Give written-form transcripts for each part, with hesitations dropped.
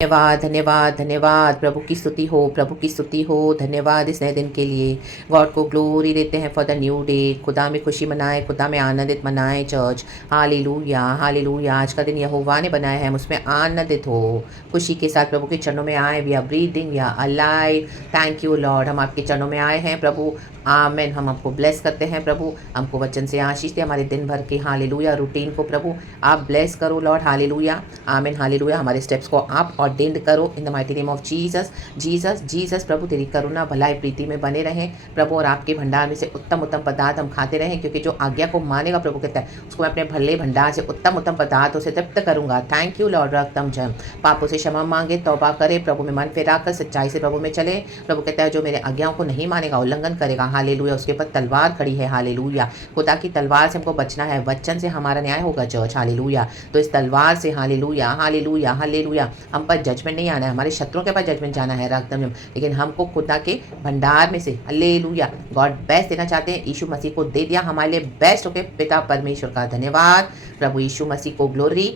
धन्यवाद धन्यवाद धन्यवाद। प्रभु की स्तुति हो, प्रभु की स्तुति हो। धन्यवाद इस नए दिन के लिए। गॉड को ग्लोरी देते हैं फॉर द न्यू डे। खुदा में खुशी मनाएं, खुदा में आनंदित मनाएं चर्च। Hallelujah hallelujah. आज का दिन यहोवा ने बनाया है, हम उसमें आनंदित हो, खुशी के साथ प्रभु के चरणों में आए। We are breathing, we are alive. Thank you Lord, हम आपके चरणों में आए हैं प्रभु। आमेन। हम आपको ब्लेस करते हैं प्रभु, हमको वचन से आशीष दे हमारे दिन भर के हालेलुया रूटीन को प्रभु आप ब्लेस करो लॉर्ड। Hallelujah amen hallelujah. हमारे स्टेप्स को आप ऑर्डेन्ड करो in the mighty name of Jesus. Jesus Jesus प्रभु तेरी करुणा भलाई प्रीति में बने रहें प्रभु, और आपके भंडार में से उत्तम उत्तम पदार्थ हम खाते रहें, क्योंकि जो आज्ञा को मानेगा प्रभु कहता है उसको मैं अपने भले भंडार से उत्तम उत्तम पदार्थों से तृप्त करूंगा। Thank you Lord. रक्तम जम पापों से क्षमा मांगे, तौबा करे प्रभु में मन फिरा कर सच्चाई से प्रभु में चले। प्रभु कहता है जो मेरे आज्ञाओं को नहीं मानेगा, उल्लंघन करेगा, हालेलुया, उसके ऊपर तलवार खड़ी है। हालेलुया। खुदा की तलवार से हमको बचना है, वचन से हमारा न्याय होगा चर्च। हालेलुया। तो इस तलवार से हालेलुया हालेलुया हालेलुया हम पर जजमेंट नहीं आना है, हमारे शत्रुओं के पास जजमेंट जाना है रक्तम, लेकिन हमको खुदा के भंडार में से हालेलुया गॉड बेस्ट देना चाहते हैं। यीशु मसीह को दे दिया हमारे लिए बेस्ट होके पिता परमेश्वर का धन्यवाद। प्रभु यीशु मसीह को glory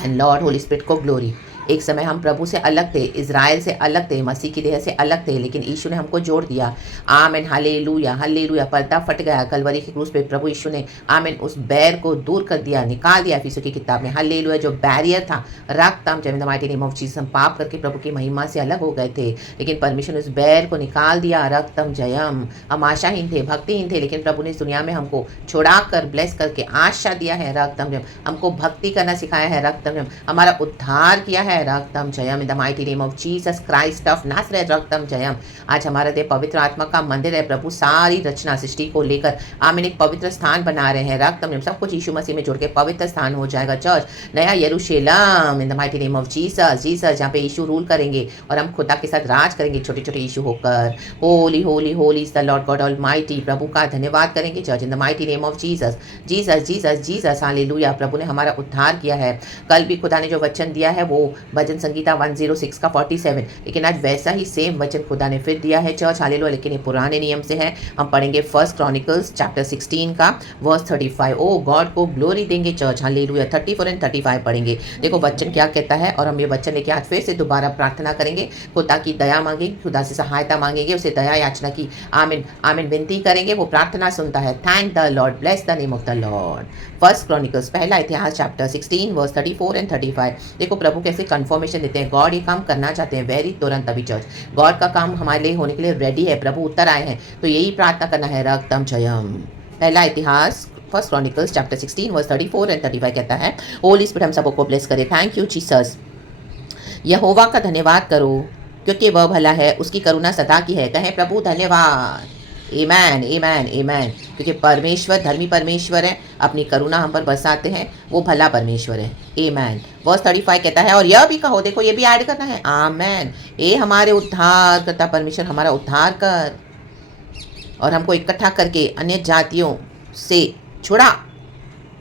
and Lord Holi spirit को ग्लोरी। एक समय हम प्रभु से अलग थे, इज़राइल से अलग थे, मसीह की देह से अलग थे, लेकिन यीशु ने हमको जोड़ दिया। Amen hallelujah hallelujah. पर्दा फट गया कलवरी की क्रूस पे, प्रभु यीशु ने आमेन उस बैर को दूर कर दिया, निकाल दिया यीशु की किताब में। हालेलुया। जो बैरियर था रक्तम जय the mighty name of Jesus, हम पाप करके प्रभु की महिमा से अलग हो गए थे, लेकिन परमेश्वर ने उस बैर को निकाल दिया। रक्तम जयम। हम आशाहीन थे, भक्तिहीन थे, लेकिन प्रभु ने इस दुनिया में हमको छुड़ा कर ब्लेस करके आशा दिया है। रक्तम जयम। हमको भक्ति करना सिखाया है। रक्तम जयम। हमारा उद्धार किया है। रक्तम जयम in the mighty name of Jesus Christ of Nazareth. रक्तम जयम। आज हमारा देह पवित्र आत्मा का मंदिर है। प्रभु सारी रचना सृष्टि को लेकर आमीन एक पवित्र स्थान बना रहे हैं। रक्तम जयम। सब कुछ यीशु मसीह में जुड़ के पवित्र स्थान हो जाएगा चर्च। नया यरूशलेम इन the mighty name of Jesus. Jesus जहाँ पे यीशु रूल करेंगे और हम खुदा के साथ राज करेंगे छोटे छोटे यीशु होकर। Holy holy holy is the Lord God almighty. प्रभु का धन्यवाद करेंगे church in the mighty name of Jesus. Jesus Jesus Jesus hallelujah. प्रभु ने हमारा उद्धार किया है। कल भी खुदा ने जो वचन दिया है वो भजन संगीता 106 का 47, लेकिन आज वैसा ही सेम वचन खुदा ने फिर दिया है चर्च। हालेलुया। लेकिन ये पुराने नियम से है। हम पढ़ेंगे फर्स्ट क्रॉनिकल्स चैप्टर 16 का वर्स 35। ओ गॉड को ग्लोरी देंगे चर्च। हालेलुया। 34 एंड 35 पढ़ेंगे। देखो वचन क्या कहता है, और हम ये वचन लेके आज फिर से दोबारा प्रार्थना करेंगे, खुदा की दया मांगेंगे, खुदा से सहायता मांगेंगे, उसे दया याचना की आमीन आमीन विनती करेंगे। वो प्रार्थना सुनता है। Thank the Lord, bless the name of the Lord. First chronicles पहला इतिहास चैप्टर 16 वर्स 34 एंड 35। देखो प्रभु कैसे कंफर्मेशन देते हैं। गॉड ये काम करना चाहते हैं वेरी तुरंत अभी चर्च। गॉड का काम हमारे लिए होने के लिए रेडी है। प्रभु उत्तर आए हैं, तो यही प्रार्थना करना है। रक्तम जयम। पहला इतिहास first Chronicles chapter 16 verse 34 and 35 कहता है, होली स्पिरिट हम सबको ब्लेस करे। Thank you Jesus. यहोवा का धन्यवाद करो क्योंकि वह भला है, उसकी करुणा सदा की है। कहें प्रभु धन्यवाद। आमेन आमेन आमेन। क्योंकि परमेश्वर धर्मी परमेश्वर है, अपनी करुणा हम पर बरसाते हैं, वो भला परमेश्वर है। आमेन। वर्स 35 कहता है, और यह भी कहो, देखो ये भी ऐड करना है। आमेन। ए हमारे उद्धार करता परमेश्वर, हमारा उद्धार कर और हमको इकट्ठा करके अन्य जातियों से छुड़ा,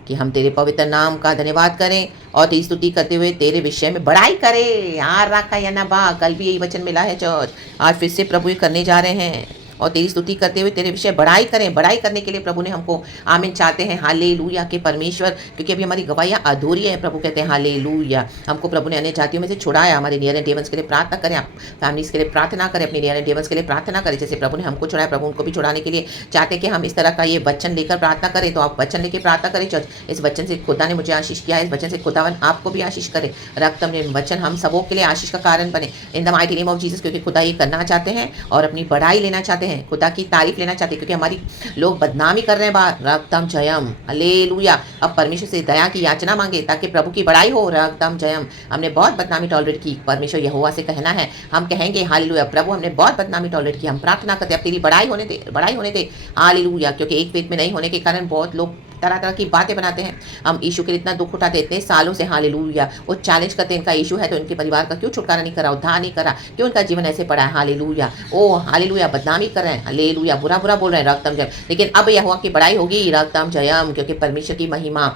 कि हम तेरे पवित्र नाम का धन्यवाद करें और तेरी स्तुति करते हुए तेरे विषय में बड़ाई करें। यार रखा या ना बा, कल भी यही वचन मिला है चर्च। आज फिर से प्रभु ये करने जा रहे हैं, और तेरी स्तुति करते हुए तेरे विषय बड़ाई करें। बड़ाई करने के लिए प्रभु ने हमको आमीन चाहते हैं। हालेलुया के परमेश्वर, क्योंकि अभी हमारी गवाहियाँ अधूरी है। प्रभु कहते हैं हालेलुया। हमको प्रभु ने अन्य जातियों में से छुड़ाया। हमारे नियर एंड डियर्स के लिए प्रार्थना करें, आप फैमिलीज के लिए प्रार्थना करें, अपने नियर एंड डियर्स के लिए प्रार्थना करें। जैसे प्रभु ने हमको छुड़ाया, प्रभु उनको भी छुड़ाने के लिए चाहते हैं कि हम इस तरह का ये वचन लेकर प्रार्थना करें। तो आप वचन लेकर प्रार्थना करें चर्च। इस वचन से खुदा ने मुझे आशीष किया है, इस वचन से खुदावन आपको भी आशीष करे। रक्तम ने वचन हम सबों के लिए आशीष का कारण बने इन the mighty name of Jesus. क्योंकि खुदा ये करना चाहते हैं और अपनी बड़ाई लेना चाहते हैं, खुदा की तारीफ लेना चाहते हैं, क्योंकि हमारी लोग बदनामी कर रहे हैं बाहर। रक्तम जयम हालेलुया। अब परमेश्वर से दया की याचना मांगे ताकि प्रभु की बड़ाई हो। रक्तम जयम। हमने बहुत बदनामी टॉलरेट की, परमेश्वर यहोवा से कहना है, हम कहेंगे हालेलुया प्रभु हमने बहुत बदनामी टॉलरेट की, हम प्रार्थना करते अब तेरी बड़ाई होने दे, बड़ाई होने दे। हालेलुया। क्योंकि एक फेथ में नहीं होने के कारण बहुत लोग तरह तरह की बातें बनाते हैं। हम यीशु के लिए इतना दुख उठाते इतने सालों से। हालेलुया। वो चैलेंज करते हैं, इनका यीशु है तो इनके परिवार का क्यों छुटकारा नहीं करा, उद्धार नहीं करा, क्यों इनका जीवन ऐसे पड़ा है। हालेलुया। ओ हालेलुया। बदनामी कर रहे हैं। हालेलुया। बुरा बुरा बोल रहे हैं। रक्तम जयम। लेकिन अब यहोवा की बड़ाई होगी। रक्तम जयम। क्योंकि परमेश्वर की महिमा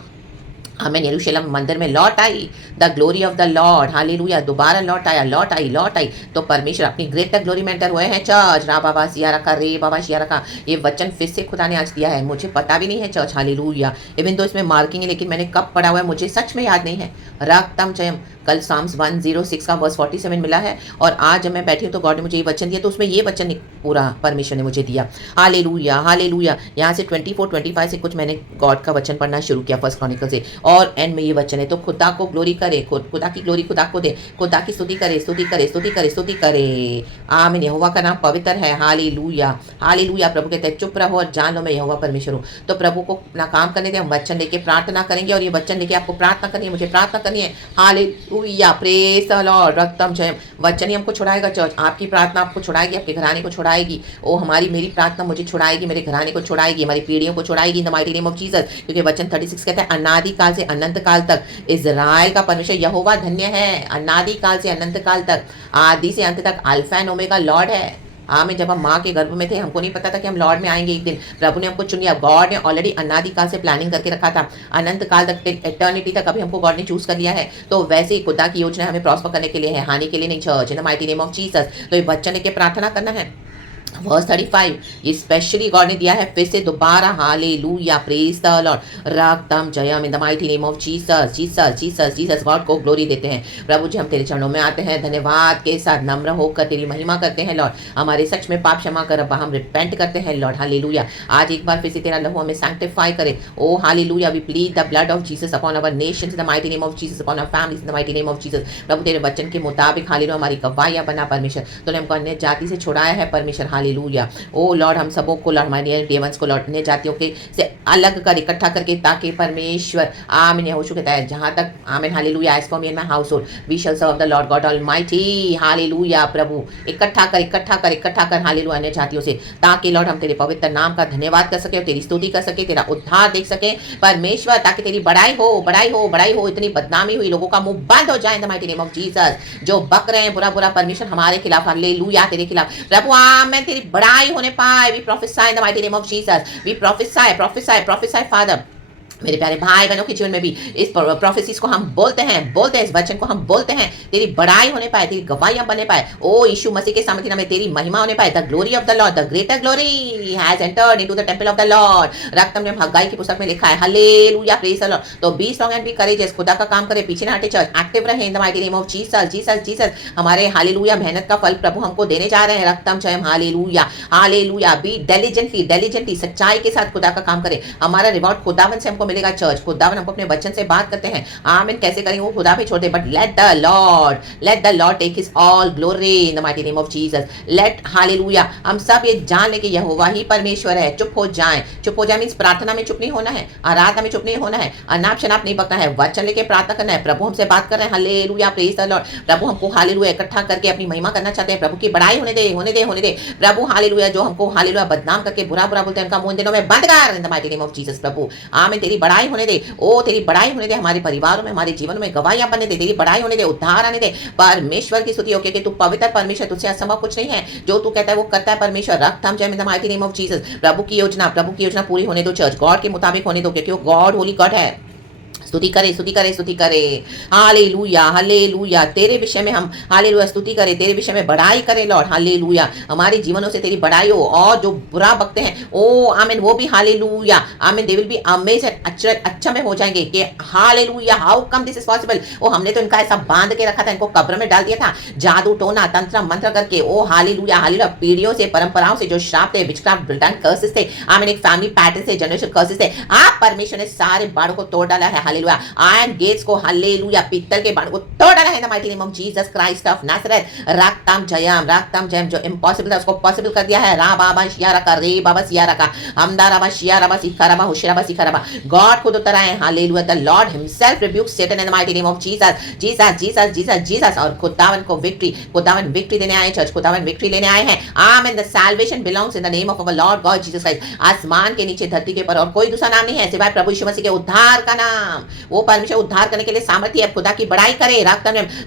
आमेन। यरूशलेम मंदिर में लौट आई, the glory of the Lord, hallelujah, दोबारा लौट आया, लौट आई। तो परमेश्वर अपनी ग्रेटर ग्लोरी में एंटर हुए हैं चर्च। रा बाबा सिया रखा, रे बाबा सिया रखा। ये वचन फिर से खुदा ने आज दिया है, मुझे पता भी नहीं है चर्च, हालेलुया। इवन तो इसमें मार्किंग है, लेकिन मैंने कब पढ़ा हुआ है मुझे सच में याद नहीं है। रक्तम जयम, कल साम्स 106 का वर्स 47 मिला है, और आज जब मैं बैठी हूँ तो गॉड ने मुझे ये वचन दिया, तो उसमें ये वचन पूरा परमेश्वर ने मुझे दिया। Hallelujah, hallelujah. यहाँ से 24-25 से कुछ मैंने गॉड का वचन पढ़ना शुरू किया, फर्स्ट क्रॉनिकल से, और एंड में ये वचन है। तो खुदा को ग्लोरी करे, खुदा की ग्लोरी खुदा को दे, खुदा की स्तुति करे, स्तुति करे, स्तुति करे, स्तुति करे। आमीन। यहोवा का नाम पवित्र है, हालेलुया, हालेलुया। प्रभु कहते हैं चुप रहो और जान लो मैं यहोवा परमेश्वर हूँ। तो प्रभु को अपना काम करने दे, हम वचन लेके प्रार्थना करेंगे, और ये वचन लेके आपको प्रार्थना करनी है, मुझे प्रार्थना करनी है। Hallelujah, praise the Lord. रक्तम जयम, वचन ही हमको छुड़ाएगा चर्च। आपकी प्रार्थना आपको छुड़ाएगी, आपके घराने को छुड़ाएगी। ओ हमारी मेरी प्रार्थना मुझे छुड़ाएगी, मेरे घराने को छुड़ाएगी, हमारी पीढ़ियों को छुड़ाएगी, in the mighty name of Jesus. क्योंकि वचन 36 कहता है अनादि काल से अनंत काल तक इजराइल का परमेश्वर यहोवा धन्य है। अनादि काल से अनंत काल तक, आदि से अंत तक अल्फा एंड ओमेगा लॉर्ड है। आमीन। जब हम माँ के गर्भ में थे हमको नहीं पता था कि हम लॉर्ड में आएंगे एक दिन। प्रभु ने हमको चुन लिया। गॉड ने ऑलरेडी अनादि काल से प्लानिंग करके रखा था, अनंत काल तक, एटर्निटी तक अभी हमको गॉड ने चूज कर लिया है। तो वैसे ही खुदा की योजना हमें प्रॉस्पर करने के लिए है, हानि के लिए नहीं church, in the mighty name of Jesus. तो ये बच्चन लेके प्रार्थना करना है। वर्स 35 ये स्पेशली गॉड ने दिया है फिर से दोबारा, हालेलुया, प्रेज द लॉर्ड। रक्तम जयम, in the mighty name of Jesus, Jesus, Jesus, Jesus. God को ग्लोरी देते हैं। प्रभु जी हम तेरे चरणों में आते हैं, धन्यवाद के साथ नम्र होकर तेरी महिमा करते हैं लॉर्ड। हमारे सच में पाप क्षमा कर, अब हम रिपेंट करते हैं लॉर्ड, हालेलुया। आज एक बार फिर से तेरा लहू हमें सैंक्टिफाई करे। Oh hallelujah, we plead the blood of Jesus upon our nations, in the mighty name of Jesus, upon our families, in the mighty name of Jesus. प्रभु तेरे वचन के मुताबिक हालेलुया हमारी गवाहियां बना परमेश्वर। तूने हमको अन्य जाति से छुड़ाया है परमेश्वर, हालेलुया। ओ लॉर्ड हम सबों को लॉर्ड, हमारे डेवंस को लॉर्ड, अन्य जातियों के से अलग कर इकट्ठा करके, ताकि परमेश्वर आमीन। यहोशू कहता है जहां तक amen, hallelujah, as for me and my house hold we shall serve the Lord God almighty, hallelujah. प्रभु इकट्ठा कर, इकट्ठा कर, इकट्ठा कर, हालेलुया, अन्य जातियों से, ताकि लॉर्ड हम तेरे पवित्र नाम का धन्यवाद कर सके और तेरी स्तुति कर सके, तेरा उद्धार देख सके परमेश्वर, ताकि तेरी बड़ाई हो, बड़ाई हो, बड़ाई हो। इतनी बदनामी हुई, लोगों का मुंह बंद हो जाए इन the mighty name of Jesus. जो बक रहे हैं बुरा बुरा परमेश्वर हमारे खिलाफ, हालेलुया, तेरे खिलाफ प्रभु आमीन, तेरी बड़ाई होने पाए। We prophesy in the mighty name of Jesus. We prophesy, prophesy, prophesy, Father. मेरे प्यारे भाई बहनों के जीवन में भी इस प्रोफेसीज को हम बोलते हैं, इस वचन को हम बोलते हैं, तेरी बड़ाई होने पाए, तेरी गवाहियां बने पाए। ओ यीशु मसीह के सामर्थ्य में तेरी महिमा होने पाए। The glory of the Lord, the greater glory has entered into the temple of the Lord. रक्तम ने हग्गाई की पुस्तक में लिखा है, हालेलुया, प्रेज द लॉर्ड। तो be strong and be courageous, खुदा का काम करे, पीछे ना हटे चर्च, एक्टिव रहे in the mighty name of Jesus, Jesus, Jesus. हमारे हालेलुया मेहनत का फल प्रभु हमको देने जा रहे हैं। रक्तम जयम, hallelujah, hallelujah. Be diligently, diligently, सच्चाई के साथ खुदा का काम करे। हमारा रिवॉर्ड खुदावन से हमको मिलेगा चर्च। खुदा हमको अपने वचन से बात करते हैं, आमीन। कैसे करेंगे वो खुदा पे छोड़ दे, but let the Lord take his all glory in the mighty name of Jesus. Let hallelujah, हम सब ये जान ले कि यहोवा ही परमेश्वर है। चुप हो जाएं, चुप हो जाए मींस प्रार्थना में चुप नहीं होना है, आराधना में चुप नहीं होना है, अनाप शनाप नहीं बकना है, वचन लेके प्रार्थना करना है। प्रभु हमसे बात कर रहे हैं, हालेलुया, प्रेज द लॉर्ड। प्रभु हमको हालेलुया इकट्ठा करके अपनी महिमा करना चाहते हैं। प्रभु की बड़ाई होने दे, होने दे, होने दे। प्रभु हालेलुया, जो हमको हालेलुया बदनाम करके बुरा बुरा बोलते हैं, उनका मुंह इन दिनों में बंद कर in the mighty name of Jesus. प्रभु आमीन, तेरी बड़ाई होने दे। ओ तेरी बड़ाई होने दे, हमारे परिवारों में, हमारे जीवन में गवाहियां बनने दे, तेरी बड़ाई होने दे, उद्धार आने दे। परमेश्वर की स्तुति हो कि तू पवित्र परमेश्वर, तुझसे असंभव कुछ नहीं है। जो तू कहता है वो करता है परमेश्वर। रक्तम जय in the mighty name of Jesus. प्रभु की योजना पूरी होने दो चर्च, गॉड के मुताबिक होने दो, क्योंकि वो गॉड होली गॉड है। स्तुति करे, स्तुति करे, स्तुति करे, हालेलुया, हालेलुया। तेरे विषय में हम हालेलुया स्तुति करें, तेरे विषय में बड़ाई करें लॉर्ड, हालेलुया। हमारे जीवनों से तेरी बड़ाई हो, और जो बुरा बकते हैं ओ आमीन, वो भी हालेलुया, आमीन, दे विल बी अमेज्ड, अच्छा में हो जाएंगे कि hallelujah, how come this is possible. Oh हमने तो इनका ऐसा बांध के रखा था, इनको कब्र में डाल दिया था, जादू टोना तंत्र मंत्र करके। ओ हालेलुया, हालेलुया। पीढ़ियों से, परंपराओं से जो श्राप थे, विचक्राफ्ट, ब्लड कर्सेस थे, आमीन, एक फैमिली पैटर्न से, जनरेशन कर्सेस थे, आप परमेश्वर ने सारे बाड़ों को तोड़ डाला है, हालेलुया। आयरन गेट्स को, हालेलुया, पीतल के बाड़ों को तोड़ डाला है in the mighty name of Jesus Christ of Nazareth. रक्तम जयम, जो इम्पॉसिबल था उसको पॉसिबल कर दिया है। रा बाबा शिया रखा, रे बाबा सिया रखा, हमदा रबा शिया रबा सिखा रबा, हुशिया रबा सिखा रबा। गॉड खुद उतर आए, hallelujah. The Lord himself rebukes Satan in the mighty name of Jesus, Jesus, Jesus, Jesus, Jesus. और खुदावन को विक्ट्री, खुदावन विक्ट्री देने आए चर्च, खुदावन विक्ट्री लेने आए हैं। आमीन। The salvation belongs in the name of our Lord God Jesus Christ. आसमान के नीचे, धरती के ऊपर और कोई दूसरा नाम नहीं है सिवाय प्रभु यीशु मसीह के उद्धार का नाम। वो परमेश्वर उद्धार करने के लिए सामर्थ्य है। खुदा की बड़ाई करे।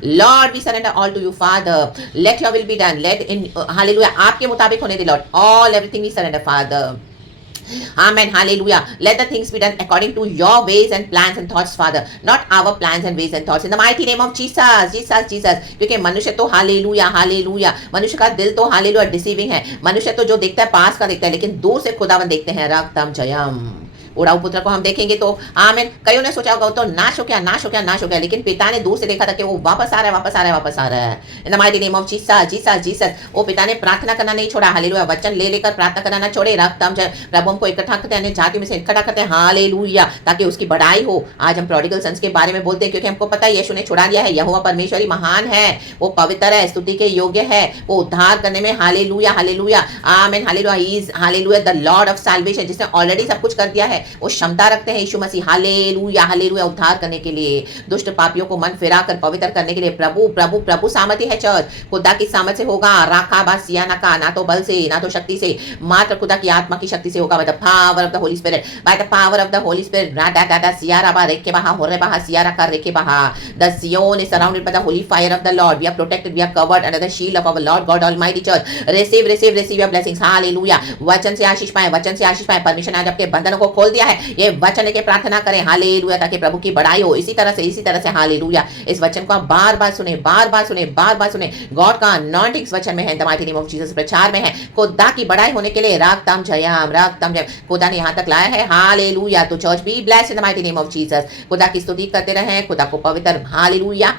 Lord we surrender all to you father, let your will be done, let in hallelujah, आपके मुताबिक होने दे Lord, all everything we surrender father. Amen. Hallelujah. Let the things be done according to your ways and plans and thoughts, Father. Not our plans and ways and thoughts. In the mighty name of Jesus. Jesus, Jesus. क्योंकि मनुष्य तो hallelujah hallelujah, मनुष्य का दिल तो hallelujah deceiving है। मनुष्य तो जो देखता है पास का देखता है, लेकिन दूर से खुदावन देखते हैं। रक्तम जयम। उड़ाऊ पुत्र को हम देखेंगे तो आमेन, कईयों ने सोचा होगा तो नाश हो गया नाश हो गया नाश हो गया, लेकिन पिता ने दूर से देखा था कि वो वापस आ रहा है वापस आ रहा है वापस आ रहा है। In the mighty name of Jesus Jesus Jesus. वो पिता ने प्रार्थना करना नहीं छोड़ा। हालेलुया। वचन ले लेकर प्रार्थना करना ना छोड़े। रक्तम जय। प्रभु हमको इकट्ठा करते हैं, जाति में से इकट्ठा करते हैं। हालेलुया। ताकि उसकी बढ़ाई हो। आज हम प्रोडिगल सन्स के बारे में बोलते हैं क्योंकि हमको पता है यीशु ने छुड़ा लिया है। यहोवा परमेश्वरी महान है, वो पवित्र है, स्तुति के योग्य है, वो उद्धार करने में हालेलुया हालेलुया आमीन hallelujah. He is hallelujah the Lord of salvation, जिसने ऑलरेडी सब कुछ कर दिया है। वो क्षमता रखते हैं यीशु मसीह हालेलुया हालेलुया उद्धार करने के लिए, दुष्ट पापियों को मन फिरा कर पवित्र करने के लिए। प्रभु प्रभु प्रभु सामर्थ्य है चर्च, खुदा की सामर्थ से होगा। राखा बासिया ना का, ना तो बल से ना तो शक्ति से, मात्र खुदा की आत्मा की शक्ति से होगा। By the power of the Holy Spirit, by the power of the Holy Spirit. राडा दादा सियारा बा रेके बहा होरे बहा सियारा का रेके बहा। The Zion is surrounded by the holy fire of the Lord. We are protected, we are covered under the shield of our Lord God almighty church. Receive receive receive your blessings hallelujah. वचन से आशीष पाए, वचन से आशीष पाए। Permission आज आपके बंधनों को खोल दिया है। ये वचन लेके प्रार्थना करें हालेलुया, ताकि प्रभु की बड़ाई हो। इसी तरह से हालेलुया। इस वचन को आप बार बार सुने, बार बार सुने, बार बार सुने। गॉड का अनॉइंटिंग वचन में है, the mighty name of Jesus प्रचार में है। खुदा की बड़ाई होने के लिए रागतम जयम रागतम जयम। खुदा ने यहाँ तक लाया है हालेलुया। तो church be blessed in the mighty name of Jesus. खुदा की स्तुति करते रहें, खुदा को पवित्र hallelujah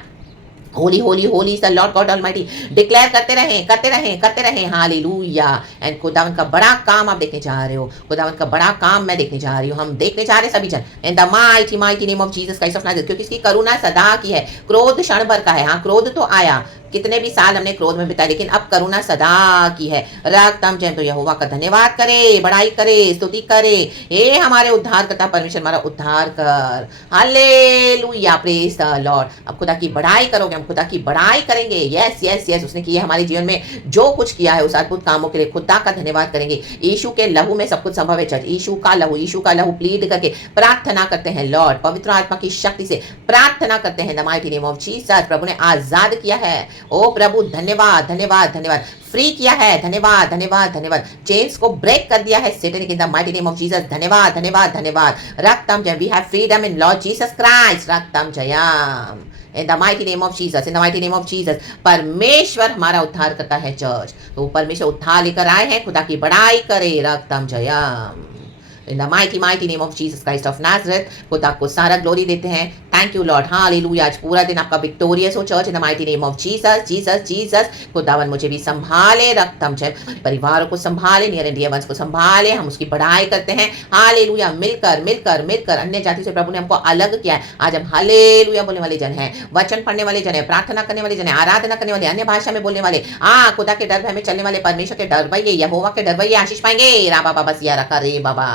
Holi holy Holi the Lord God almighty declare करते रहें हालेलुया। एंड खुदावन का बड़ा काम आप देखने जा रहे हो, खुदावन का बड़ा काम मैं देखने जा रही हूँ, हम देखने जा रहे हैं सभी जन इन the mighty mighty name of Jesus Christ of Nazareth. क्योंकि इसकी करुणा सदा की है, क्रोध क्षण भर का है। हाँ क्रोध तो आया, कितने भी साल हमने क्रोध में बिताए, लेकिन अब करुणा सदा की है। रागतम जय। तो यहोवा का धन्यवाद करे, बड़ाई करे, स्तुति करे। हे हमारे उद्धार करता परमेश्वर, हमारा उद्धार कर। Hallelujah praise the Lord. अब खुदा की बड़ाई करोगे, हम खुदा की बड़ाई करेंगे। यस यस यस, उसने किया हमारे जीवन में जो कुछ किया है उस अद्भुत कामों के लिए खुदा का धन्यवाद करेंगे। यीशु के लहू में सब कुछ संभव है चर्च। यीशु का लहू प्लीड करके प्रार्थना करते हैं लॉर्ड, पवित्र आत्मा की शक्ति से प्रार्थना करते हैं the mighty name of Jesus. प्रभु ने आजाद किया है। ओ प्रभु धन्यवाद धन्यवाद धन्यवाद। फ्री किया है, धन्यवाद धन्यवाद धन्यवाद। चेन्स को ब्रेक कर दिया है Satan in the mighty name of Jesus. धन्यवाद धन्यवाद धन्यवाद। रक्तम जय। We have freedom in Lord Jesus Christ. रक्तम जयम in the mighty name of Jesus, in the mighty name of Jesus. परमेश्वर हमारा उद्धार करता है चर्च। तो परमेश्वर उद्धार लेकर आए हैं, खुदा की बड़ाई करे। रक्तम जयम in the mighty mighty name of Jesus Christ of Nazareth. खुदा को सारा ग्लोरी देते हैं। Thank you Lord hallelujah. आज पूरा दिन आपका विक्टोरियस हो church in the mighty name of Jesus Jesus Jesus. खुदावन मुझे भी संभाले, रक्तम जय। परिवारों को संभाले, नियर एंड डियर वंस को संभाले। हम उसकी बड़ाई करते हैं हालेलुया। मिलकर मिलकर मिलकर अन्य जाति से प्रभु ने हमको अलग किया है। आज हम हालेलुया बोलने वाले जन हैं, वचन पढ़ने वाले जन हैं, प्रार्थना करने वाले जन हैं, आराधना करने वाले, अन्य भाषा में बोलने वाले, खुदा के डर में चलने वाले, परमेश्वर के डरवैये, यहोवा के डरवैये आशीष पाएंगे। राबा बाबा सिया रखा रे बाबा।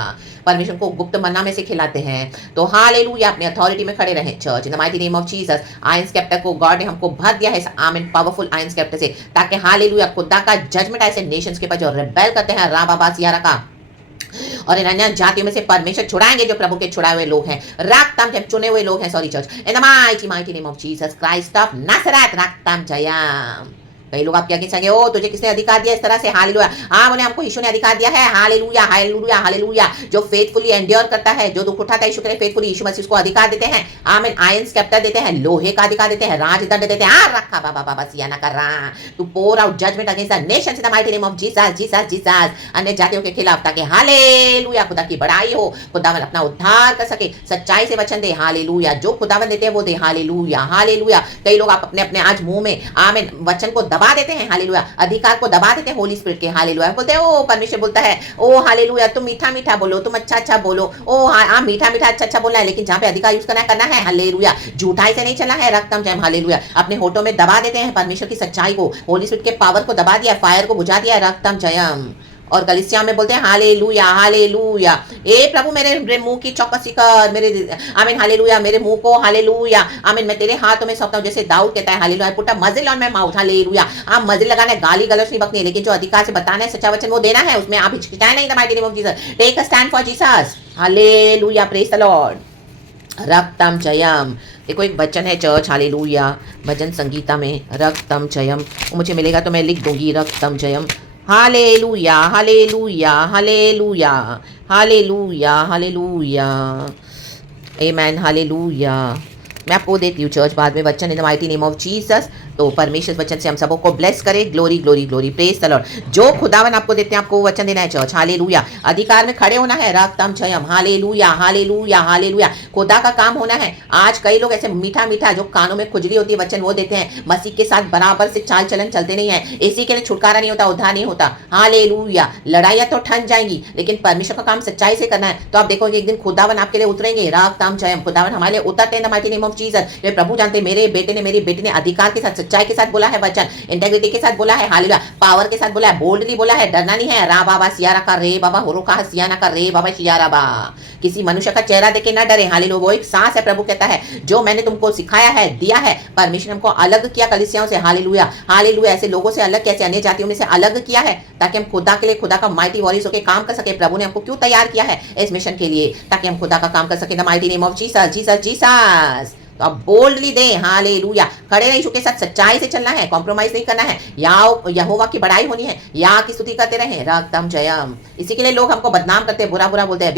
परमेश्वर को गुप्त मन्ना में से खिलाते हैं। तो हालेलुया, अपने अथॉरिटी में खड़े रहें church in the mighty name of Jesus. Iron sceptre को गॉड ने हमको भर दिया है आमीन पावरफुल आयरन स्केप्टर से, ताकि हालेलुया खुदा का जजमेंट ऐसे नेशंस के ऊपर जो रिबेल करते हैं रा बाबा सिया रखा, और इन अन्य जातियों में से परमेश्वर छुड़ाएंगे जो प्रभु के छुड़ाए हुए लोग हैं, रागतम जब चुने हुए लोग हैं। Sorry church in the mighty mighty name of Jesus Christ of Nazareth. रागतम जयम। कई लोग आप क्या कहेंगे, ओ तुझे किसने अधिकार दिया इस तरह से? हालेलुया। बोले हमको यीशु ने अधिकार दिया है। Hallelujah hallelujah hallelujah. जो फेथफुली एंड्योर करता है, जो दुख उठाता है यीशु के लिए फेथफुली, यीशु मसीह उसको अधिकार देते हैं। आमीन। आयरन स्केप्टर देते हैं, लोहे का अधिकार देते हैं, राजदंड देते हैं। रखा बाबा बाबा सियाना कर रहा to pour out judgement against the nations in the mighty name of Jesus Jesus Jesus. अन्य जातियों के खिलाफ, ताकि हालेलुया खुदा की बड़ाई हो, खुदावन अपना उद्धार कर सके, सच्चाई से वचन दे। हालेलुया। जो खुदावन देते हैं वो दे। Hallelujah hallelujah. कई लोग आप अपने अपने आज मुंह में आमीन वचन को दबा देते हैं। हालेलुया। अधिकार को दबा देते हैं होली स्पिरिट के। हालेलुया। बोलते हैं ओ परमेश्वर बोलता है ओ हालेलुया तुम मीठा मीठा बोलो, तुम अच्छा अच्छा बोलो। ओ हाँ मीठा मीठा अच्छा अच्छा बोलना है, लेकिन जहाँ पे अधिकार यूज करना है हालेलुया, झूठाई से नहीं चलना है। रक्तम जय। हालेलुया। अपने होठों में दबा देते हैं परमेश्वर की सच्चाई को, होली स्पिरिट के पावर को दबा दिया, फायर को बुझा दिया। रक्तम जयम। और गलीसिया में बोलते हैं हालेलुया हालेलुया। ए प्रभु मेरे मुंह की चौकसी कर, मेरे आमीन हालेलुया, मेरे मुंह को हालेलुया आमीन मैं तेरे हाथों में सौंपता हूं, जैसे दाऊद कहता है hallelujah, put a muzzle on my mouth. Hallelujah. आप मजिल लगाना है, गाली गलौज नहीं बकनी है, लेकिन जो अधिकार से बताना है, सच्चा वचन वो देना है, उसमें आप हिचकिचाए नहीं। The mighty name of Jesus. Take a stand for Jesus. Hallelujah praise the Lord. रक्तम जयम। देखो एक वचन है चर्च हालेलुया भजन संगीता में, रक्तम जयम। मुझे मिलेगा तो मैं लिख दूंगी रक्तम जयम। Hallelujah hallelujah hallelujah hallelujah hallelujah amen hallelujah. मैं आपको देती हूँ चर्च बाद में वचन in the mighty name of Jesus. तो परमेश्वर वचन से हम सबों को ब्लेस करे। Glory glory glory praise the Lord. जो खुदावन आपको देते हैं आपको वो वचन देना है चर्च। हालेलुया। अधिकार में खड़े होना है। रक्तम जयम। Hallelujah hallelujah hallelujah. खुदा का काम होना है। आज कई लोग ऐसे मीठा मीठा जो कानों में खुजली होती है वचन वो देते हैं, मसीह के साथ बराबर से चाल चलन चलते नहीं है। इसी के लिए छुटकारा नहीं होता, उद्धार नहीं होता। हालेलुया। लड़ाइयां तो ठन जाएंगी लेकिन परमेश्वर का काम सच्चाई से करना है। तो आप देखोगे एक दिन खुदावन आपके लिए उतरेंगे। रक्तम जयम। खुदावन हमारे लिए उतरते हैं the mighty name of Jesus. ये प्रभु जानते मेरे बेटे ने मेरी बेटी ने अधिकार के साथ सच्चाई के साथ बोला है वचन, इंटेग्रिटी के साथ बोला है। हालेलुया। पावर के साथ बोला है, बोल्डली बोला है, डरना नहीं है। रा बाबा सियारा का रे बाबा होरो का सियाना का रे बाबा सियारा बा। किसी मनुष्य का चेहरा देखे ना डरे। हालेलुया। वो एक सांस है। प्रभु कहता है जो मैंने तुमको सिखाया है दिया है। परमेश्वर हमको अलग किया कलीसियाओं से। Hallelujah hallelujah. ऐसे लोगों से अलग कैसे, अन्य जातियों में से अलग किया है ताकि हम खुदा के लिए खुदा का माइटी वॉरियर्स होकर काम कर सके। प्रभु ने हमको क्यों तैयार किया है इस मिशन के लिए, ताकि हम खुदा का काम कर सके। The mighty name of Jesus Jesus Jesus. तो आप बोल्डली दे। हालेलुया। खड़े रहे, यीशु के साथ सच्चाई से चलना है, कॉम्प्रोमाइज नहीं करना है। यहोवा की बड़ाई होनी है, या की स्तुति करते रहे। रक्तम जयम। इसी के लिए लोग हमको बदनाम करते हैं, बुरा बुरा बोलते हैं,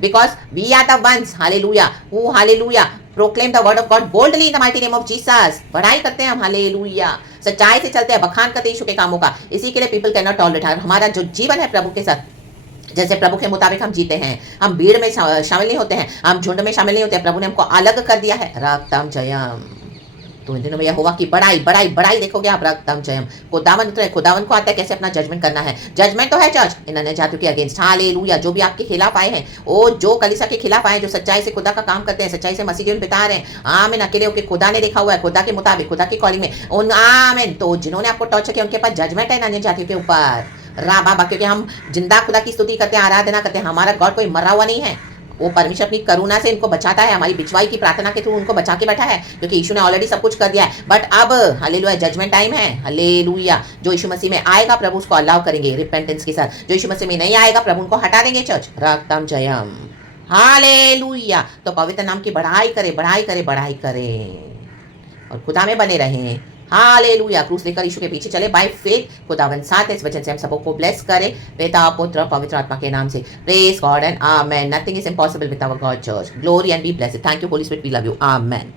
because we are the ones hallelujah who hallelujah proclaim the word of God boldly in the mighty name of Jesus. बड़ाई करते हैं हम। हालेलुया। सच्चाई से चलते हैं, बखान करते हैं यीशु के कामों का। इसी के लिए पीपल कैन नॉट टॉलरेट। हमारा जो जीवन है प्रभु के साथ, जैसे प्रभु के मुताबिक हम जीते हैं। हम भीड़ में शामिल नहीं होते हैं, हम झुंड में शामिल नहीं होते हैं। प्रभु ने हमको अलग कर दिया है। रक्तम जयम। तो इन दिनों में यहोवा की बड़ाई बड़ाई बड़ाई देखोगे आप। रक्तम जयम। खुदावन उतरे। खुदावन को आता है कैसे अपना जजमेंट करना है। जजमेंट तो है चर्च इन अन्य जातियों के अगेंस्ट। हालेलुया। जो भी आपके खिलाफ आए हैं, वो जो कलीसिया के खिलाफ आए, जो सच्चाई से खुदा का काम करते हैं, सच्चाई से मसीह जीवन बिता रहे हैं, आमीन, अकेले होकर खुदा ने देखा हुआ है, खुदा के मुताबिक खुदा की कॉलिंग में उन आमीन। तो जिन्होंने आपको टॉर्चर किया उनके पास जजमेंट है अन्य जातियों के ऊपर। रा बाबा, क्योंकि हम जिंदा खुदा की स्तुति करते हैं, आराधना करते हैं। हमारा गॉड कोई मरा हुआ नहीं है। वो परमेश्वर अपनी करुणा से इनको बचाता है, हमारी बिचवाई की प्रार्थना के थ्रू उनको बचा के बैठा है, क्योंकि यीशु ने ऑलरेडी सब कुछ कर दिया है। बट अब हालेलुया जजमेंट टाइम है। हालेलुया। जो यीशु मसीह में आएगा प्रभु उसको अलाउ करेंगे रिपेंटेंस के साथ। जो यीशु मसीह में नहीं आएगा प्रभु उनको हटा देंगे चर्च। रक्तम जयम। हालेलुया। तो पवित्र नाम की बढ़ाई करे बढ़ाई करे बढ़ाई करे और खुदा में बने रहें। हालेलुया। क्रूस लेकर यीशु के पीछे चले बाय फेथ। खुदावन साथ है। इस वचन से हम सबको ब्लेस करे पिता पुत्र पवित्र आत्मा के नाम से। Praise God and amen. Nothing is impossible with our God church. Glory and be blessed. Thank you Holy Spirit, we love you. Amen.